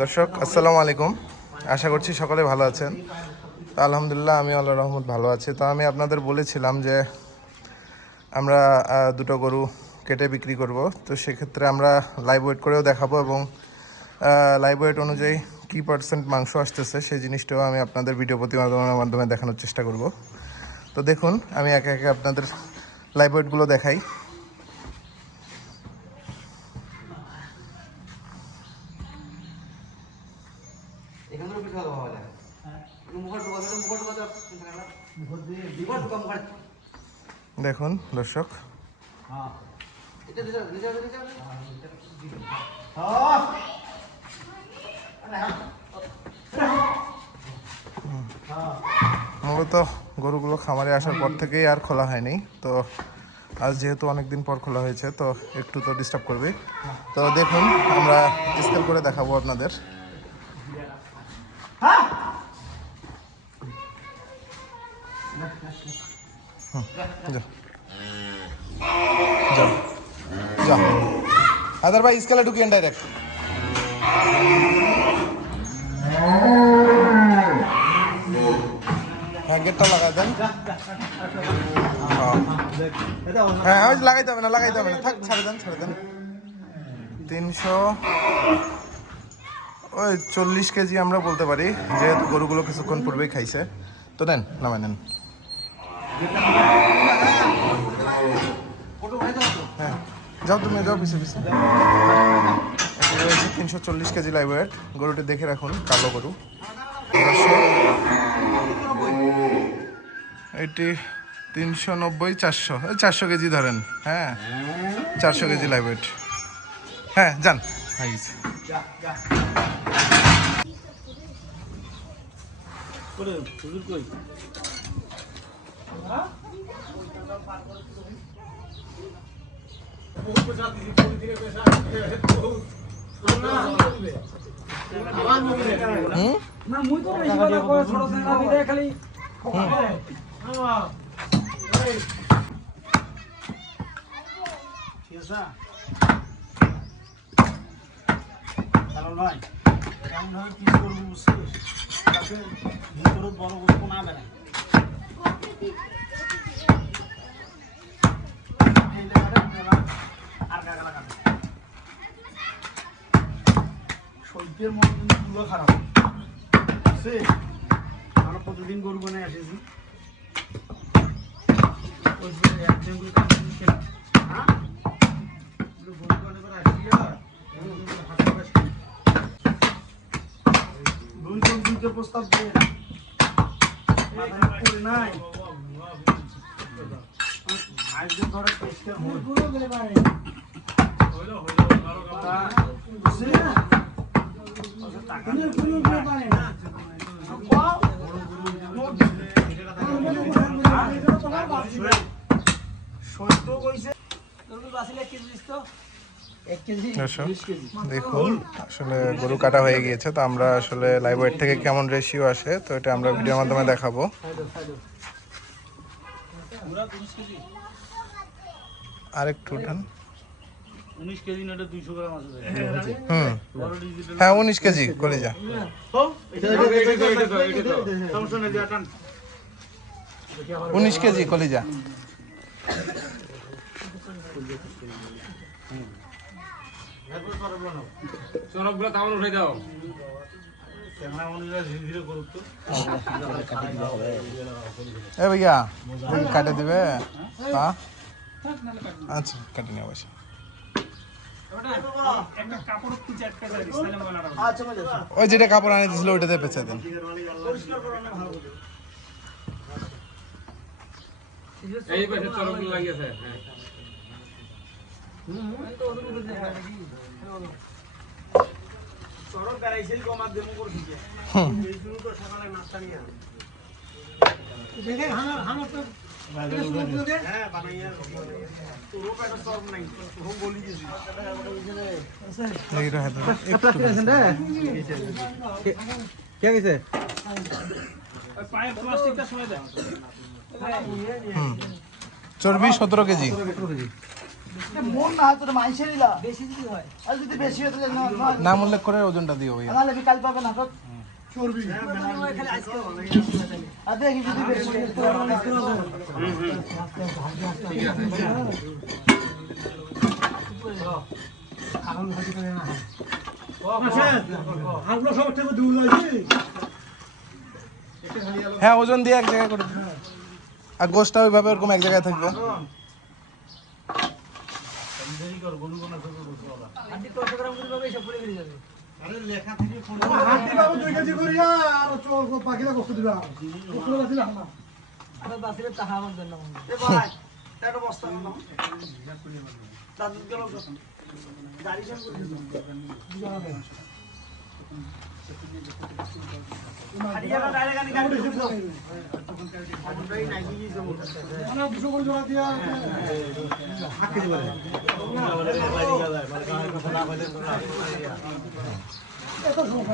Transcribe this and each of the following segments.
দর্শক আসসালামু আলাইকুম, আশা করছি সকলে ভালো আছেন। তো আলহামদুলিল্লাহ আমি আল্লাহর রহমত ভালো আছি। তো আমি আপনাদের বলেছিলাম যে আমরা দুটো গরু কেটে বিক্রি করব। তো সেক্ষেত্রে আমরা লাইভ ওয়েট করেও দেখাবো এবং লাইভ ওয়েট অনুযায়ী কী পার্সেন্ট মাংস আসতেছে সেই জিনিসটাও আমি আপনাদের ভিডিও প্রতিবেদনের মাধ্যমে দেখানোর চেষ্টা করব। তো দেখুন আমি একে একে আপনাদের লাইভ ওয়েটগুলো দেখাই। দেখুন দর্শক, মূলত গরুগুলো খামারে আসার পর থেকেই আর খোলা হয়নি। তো আজ যেহেতু অনেক দিন পর খোলা হয়েছে তো একটু তো ডিস্টার্ব করবে। তো দেখুন আমরা স্কেল করে দেখাবো আপনাদের। যাও আদার ভাই স্কেলে ঢুকিয়েন ডাইরেক্ট। হ্যাঁ গেটটা লাগাই দেন। হ্যাঁ লাগাইতে হবে না, লাগাইতে হবে না, থাক ছাড়ে দেন। 340 কেজি আমরা বলতে পারি, যেহেতু গরুগুলো কিছুক্ষণ পূর্বেই খাইছে। তো নেন নামাই নেন। হ্যাঁ যাও তুমি যাও পিছিয়ে 340 কেজি লাইভ ওয়েট। গরুটি দেখে রাখুন, কালো গরু। এটি 390 400 কেজি ধরেন। হ্যাঁ 400 কেজি লাইভ ওয়েট। হ্যাঁ যান শৈত্যের মন কিন্তু পুরো খারাপ আছে। আমরা প্রতিদিন গরু বানায় আসেছি, প্রস্তাব দিয়ে নাই আজকে ধরে দেখুন আসলে গরু কাটা হয়ে গিয়েছে। তো আমরা আসলে লাইভ ওয়েট থেকে কেমন রেশিও আসে তো এটা আমরা ভিডিওর মাধ্যমে দেখাবো। আরেকটু উঠান। 19 কেজি না, এটা 200 গ্রাম আছে। হ্যাঁ 19 কেজি কলিজা। 19 কেজি কলিজা। এ ভাইয়া কাটে দিবে? হ্যাঁ আচ্ছা কাটে নিয়ে বসে। ওই যেটা কাপড় আনি দিয়েছিল ওইটাতে পেঁচে দেন। চর্বি 17 কেজি। মন না তোর মাইসে নিলা বেশি যদি হয় আর যদি বেশি হয় তাহলে নাম উল্লেখ করে ওজনটা দিও ভাইয়া। নাহলে বিকাল পাবে না তো চর্বি খালি আজকে আর দেখি যদি বেশি হয় হ্যাঁ ওজন দিয়ে এক জায়গায় করে দিন। আর গোশটা ওইভাবে ওরকম এক জায়গায় থাকবে।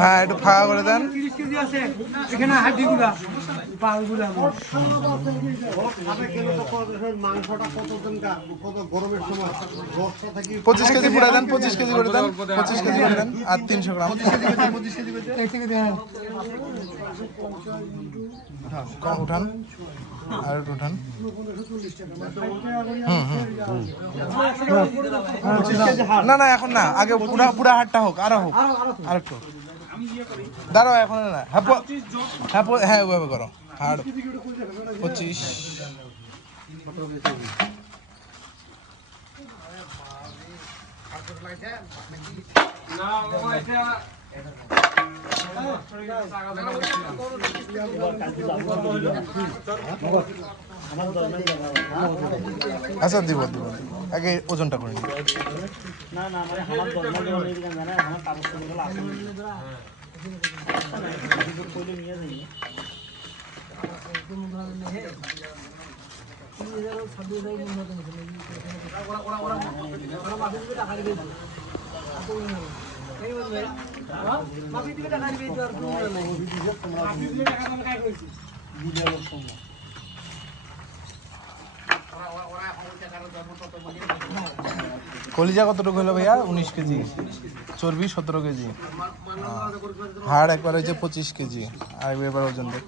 হ্যাঁ একটু ফাঁকা করে দেন। 30 কেজি আছে এখানে হাড্ডিগুলা পালগুলা মাংসটা কত গরমের সময় 25 কেজি পুরা দেন, 25 কেজি করে দেন, 25 কেজি করে দেন আর 300 গ্রাম কম উঠান আর একটু উঠান। না না এখন না, আগে পুরা পুরা হাটটা হোক, আরো হোক আর একটু দাঁড়াও এখন না। হ্যাঁ হ্যাঁ ওইভাবে করো। হাড় 25 আচ্ছা দিব দিব, আগে ওজনটা করে নিন। না না মানে আমার জন্মদিন অনেক জানা আমার কাগজ গুলো আছে ভিডিও কইলে নিয়ে যাই কলিজা কতটুকু হলো ভাইয়া? 19 কেজি। চর্বি 17 কেজি। হাড় একবার হয়েছে 25 কেজি। আর এবার ওজন দেখ।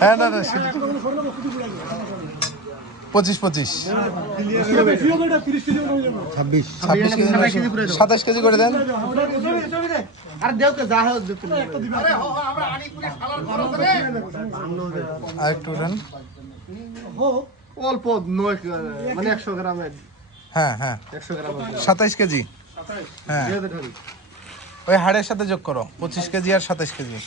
হ্যাঁ না না 25 26 26 কেজি 27 কেজি করে দেন। আর দেও তো যা হয় আর একটু দেন। অল্প 9 মানে 100 গ্রামের। হ্যাঁ হ্যাঁ 100 গ্রাম 27 কেজি। হ্যাঁ ওই হাড়ের সাথে যোগ করো 25 কেজি আর 27 কেজি।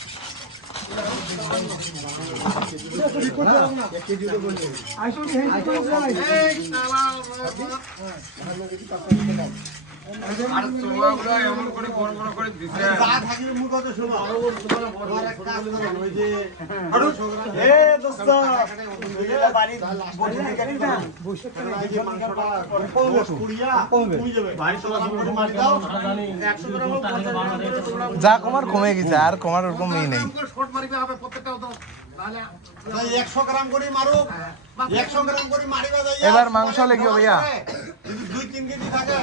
যা কমার কমে গেছে, আর কমার ওরকম ই নেই। 100 গ্রাম করে মারো, 100 গ্রাম করে মারিবা যাইয়া। এবার মাংস লেগে ভাইয়া 2-3 কেজি থাকে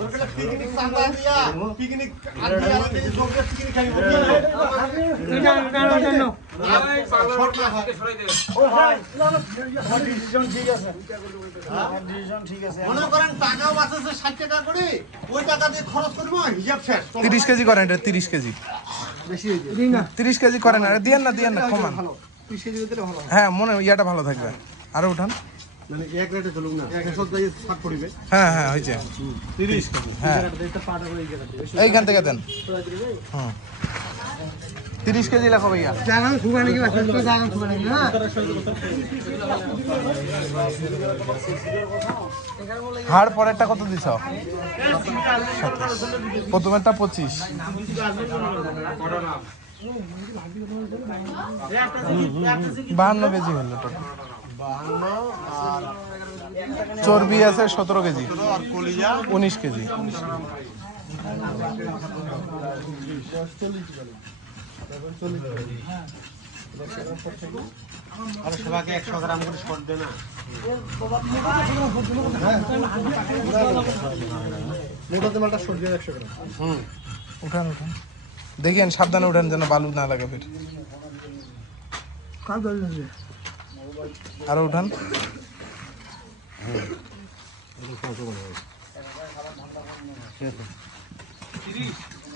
ওরকলে পিকনিক চাঁদা দিয়া পিকনিক আর দিয়া যদি সবকে পিকনিক খাইব মনে করেন টাকাও বাঁচেছে 60 টাকা করে, ওই টাকা দিয়ে খরচ করবো, হিসাব শেষ। 30 কেজি করেন, এটা 30 কেজি। বেশি হইছে না, 30 কেজি করেন, আর দিয়েন না কমান। 30 কেজি দিলে ভালো। হ্যাঁ মনে ইয়াটা ভালো থাকবে। আরো উঠান। মানে এক রেটে চলুক না, সব জায়গায় 60 পড়বে। হ্যাঁ হ্যাঁ হয়েছে 30 কেজি। হ্যাঁ এইখান থেকে দেন। 30 কেজি লেখো ভাইয়া। জাগান খুব নাকি বাচ্চা জাগান খুব নাকি না হাড় পরেরটা কত দিছ? প্রথমেরটা 25। 52 কেজি হলো টোটাল। চর্বি আছে 17 কেজি আর কলিজা 19 কেজি। আরে সবাইকে 100 গ্রাম করে শর্ট দে না মোটাতে মালটা শর্ট দিয়ে 100 গ্রাম উঠান উঠান দেখেন সাবধানে উঠান যেন বালু না লাগে ফির আরো উঠান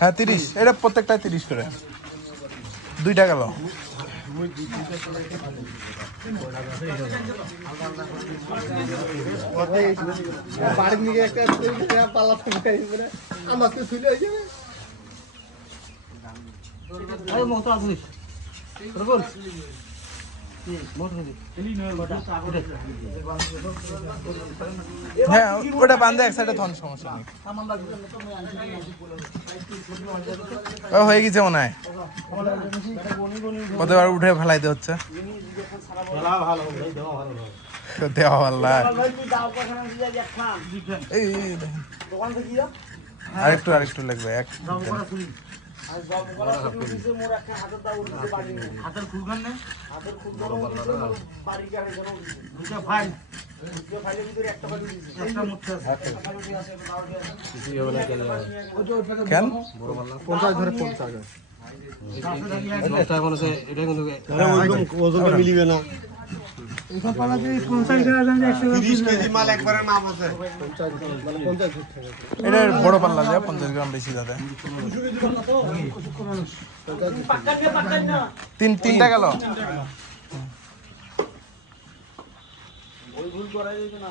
হ্যাঁ 30 এটা প্রত্যেকটাই 30 করে 2 টাকা গেল বাড়ির নিয়ে একটা পাল্লা থেকে আমার তো ছুলে হয়ে যাবে আরে মোটর আছে রবল হ্যাঁ ওটা বান্ধে এক সাইডে থন সমস্যা নেই ও হয়ে গেছে মনে হয় কতবার উঠে ফেলাইতে হচ্ছে দেওয়া ভালো এই আরেকটু লাগবে এক হাতের খুলখান নেই হাতের খুলখান বাড়ি গাড়ি যেন দুইটা ফাইল দুইটা ফাইলের ভিতরে একটা ফাইল দিয়েছে একটা মুঠে আছে কিছু হবে না কেন 50 ধরে 50 এটা কোন আছে এটা কিন্তু ওজন মিলিবে না এইসব পালা যে 50 টাকা জান 30 কেজি মাল একবারে নাম আছে 50 এটা বড় পাল্লা যায় 50 গ্রাম বেশি যাবে তিনটা গেল ওই ভুল করা যাবে না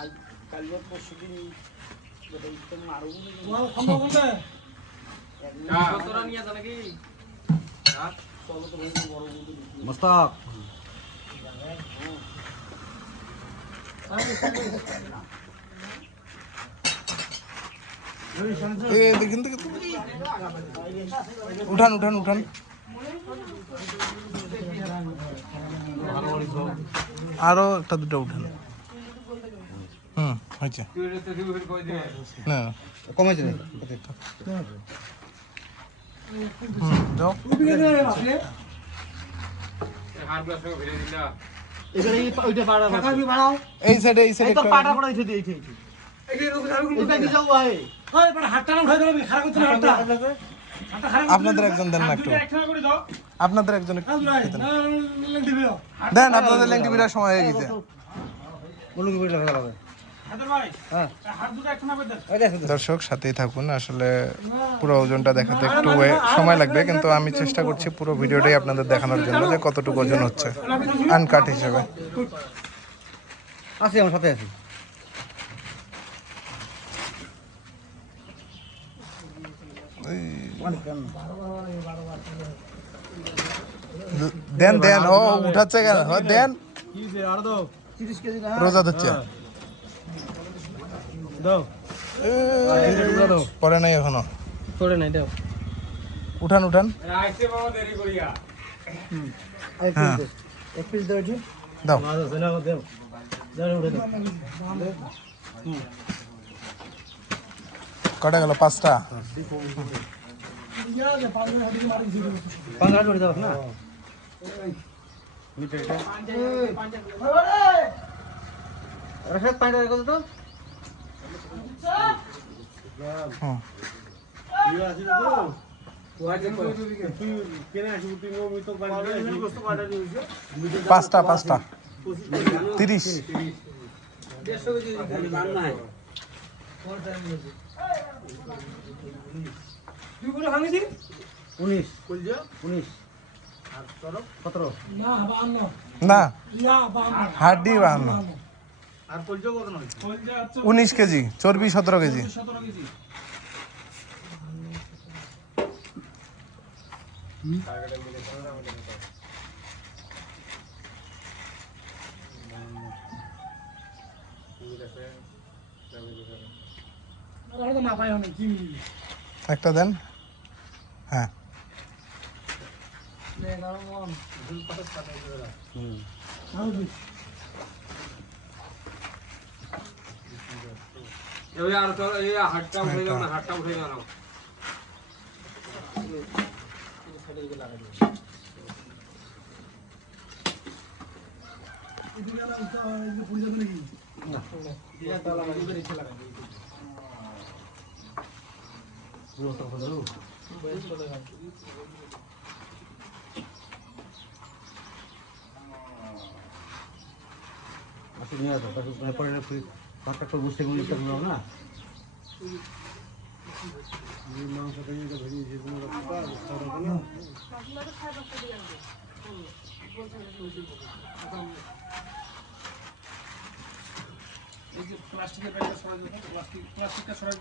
আজ কালকে পরশু দিন যেটা ইস্তেম আরো তোমার সম্ভব হবে কতরা নিয়ে আছে নাকি চলো তো ভাই বড় বড় মুস্তাক দেখেন উঠান আরো একটা দুটো উঠান হয়েছে না কমাইছে না যাও এখানে ওইটা পাড়া বাড়াও এই সাইডে এই তো পাটা করে দিতে দিই এটা কি যাও ভাই ওই পাড়া হাতটা উঠাই দাও খারাপ করতে না হাতটা আপনাদের একজন দেন না একটু আপনাদের একজন একটু দেন আপনাদের লেংটি বিরার সময় হয়ে গেছে বলুন কি বলে লাগা দর্শক সাথেই থাকুন আসলে পুরো ওজনটা দেখাতে একটু সময় লাগবে কিন্তু আমি চেষ্টা করছি পুরো ভিডিওটাই আপনাদের দেখানোর জন্য যে কতটুকু ওজন হচ্ছে আনকাট হিসেবে আছি আমার সাথে আছি দেন ও উঠাচ্ছে কেন দেন রোজা হচ্ছে পরে নাই এখনো উঠান হ্যাঁ দাও কটা গেল 5টা পাঁচটা 30 না হাড্ডি 52 আর কলজা কত নয় 19 কেজি চর্বি 17 কেজি একটা দেন হ্যাঁ আর তো এই হাটটা উঠে যাও না হাটটা উঠে যাও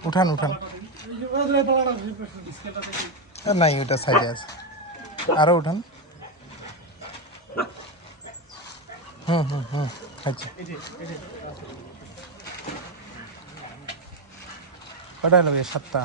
উঠান উঠান নাই ওটা সাইডে আছে আরো উঠান হুম হুম হুম আচ্ছা কটা লাগে 7টা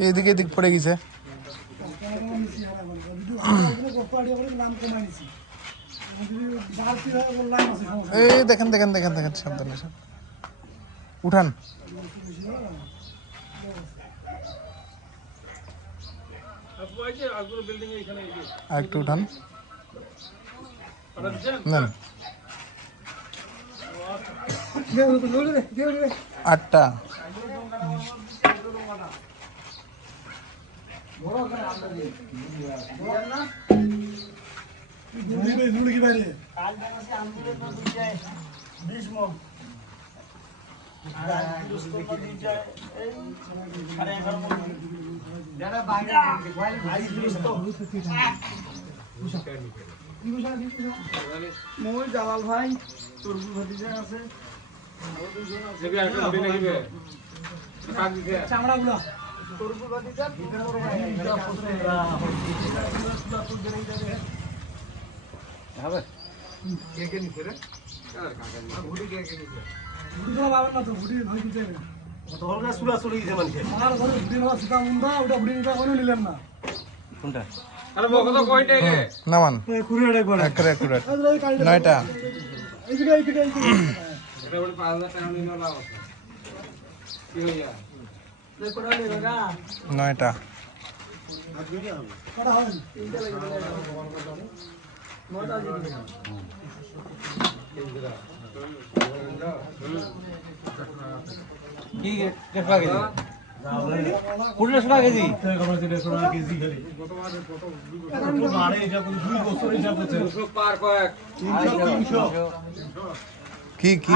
এই এদিকে এদিক পড়ে গেছে এই দেখেন দেখেন দেখেন দেখেন সাবধানে উঠান আর একটু উঠান নেন 8টা মই জালাল ভাই তরমুজ ভাতিজা আছে সেবি একটা বডি লাগিবে কাট দিতে চামড়া গুলা তরমুজ ভাতিজা হবে কে কে নিছে রে কার কাকা বডি কে কে নিছে বুড়ি গুলা পাবেন না তো বুড়ি ভাই দিতে তখন সুরা চলে গেছে মানুষের আমার ঘরে বুড়ি গুলা সুতা মুন্ডা ওটা বুড়ি নিতে কোনো নিলেন না কোনটা আরে বকো তো কইতে রে নামান কুড়িটা একবার একরে একুরেট 9টা এইদিকে এইদিকে এটা বডি 5000 টাকা নিয়ে নাও কি হইয়া 9টা কটা হবে নয়টা দিকে কি কেফা গেছে 1500 টাকা কেজি পার কয়েক কি কি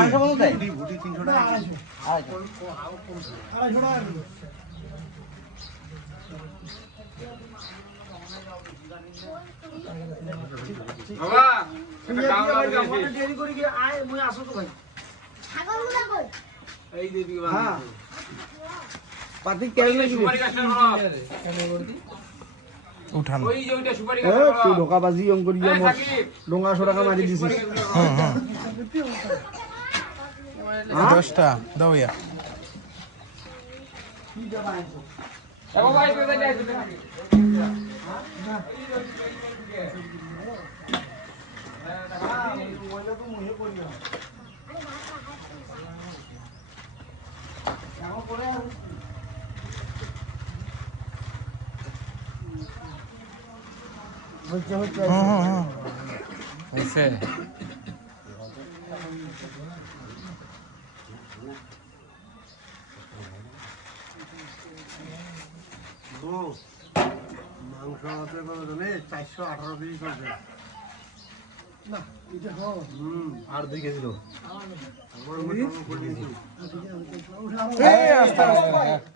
বাবা এটা কামলা দিয়েছি দেরি করে কি আয় মই আসো তো ভাই এই দিদি হ্যাঁ পাতি কেন সুপারি গাছ করো উঠান ওই যে ওইটা সুপারি গাছ করো তুই ঢোকাবাজি অঙ্ক করিয়া এই মত সাকিব ডোঙ্গা সোডাকা মারি দিছিস হুম হুম 10টা দাও ইয়া এ বাবা এই পেতে যাই হুম হুম হুম হইছে মাংস আছে কত জানে 418 কেজি করবে না এটা হয় আর 2 কেজি লো এই আস্তে আস্তে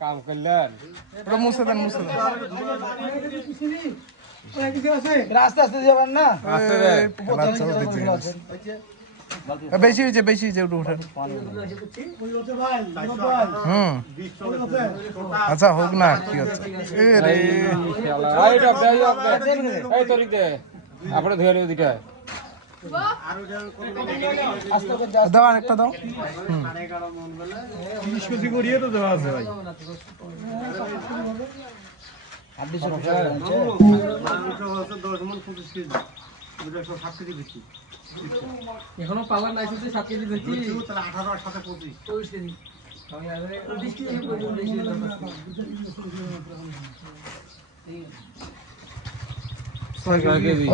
কাম করলেন পুরো মুছে দেন আস্তে আস্তে যাবেন না আস্তে রে বেশি হয়েছে একটু উঠান হুম আচ্ছা হোক না কি হচ্ছে এ রে এইটা বেজব এই তরি দে আপনি ধুয়ে নিও দুইটা দাও আরেকটা দাও। 30 কেজি করিয়ে তো দেওয়া আছে ভাই। মাংস হচ্ছে 10 মণ 25 কেজি। ওটা 107 কেজি বেশি। এখনো পাওয়ার নাই শুধু 7 কেজি বেশি তাহলে 18 আর 7 25 কেজি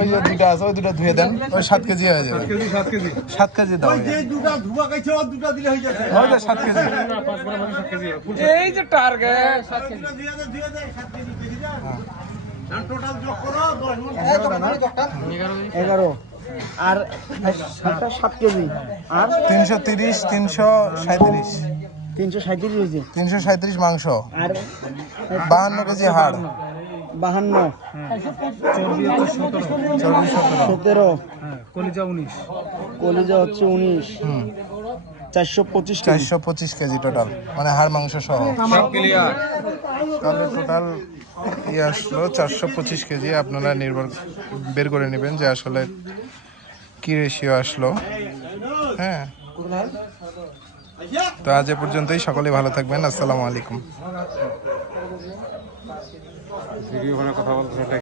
ওই যে দুটো আছে ওই দুটো ধুয়ে দেন, ওই 7 কেজি হয়ে যাবে। 7 কেজি দাও। ওই যে দুটা ধুয়া গেছে ও দুটা দিলে হয়ে যাবে। ওই যে 7 কেজি। এই যে টার্গেট দুটা দিয়ে দে 7 কেজি দেখি যা। আর টোটাল যোগ করো 10 মণ। 11 আর 7 কেজি আর 330 337 337 হয়েছে 337 মাংস আর 52 কেজি হাড় 52 চর্বি 17 17 কলিজা হচ্ছে 19 425 কেজি 425 কেজি টোটাল, মানে হাড় মাংস সহ। সব ক্লিয়ার তাহলে টোটাল ইয়ে আসলো 425 কেজি। আপনারা বের করে নেবেন যে আসলে কি রেশিও আসলো। হ্যাঁ, তো আজ এ পর্যন্তই। সকলে ভালো থাকবেন। আসসালামু আলাইকুম। ভিডিও কথা বলতে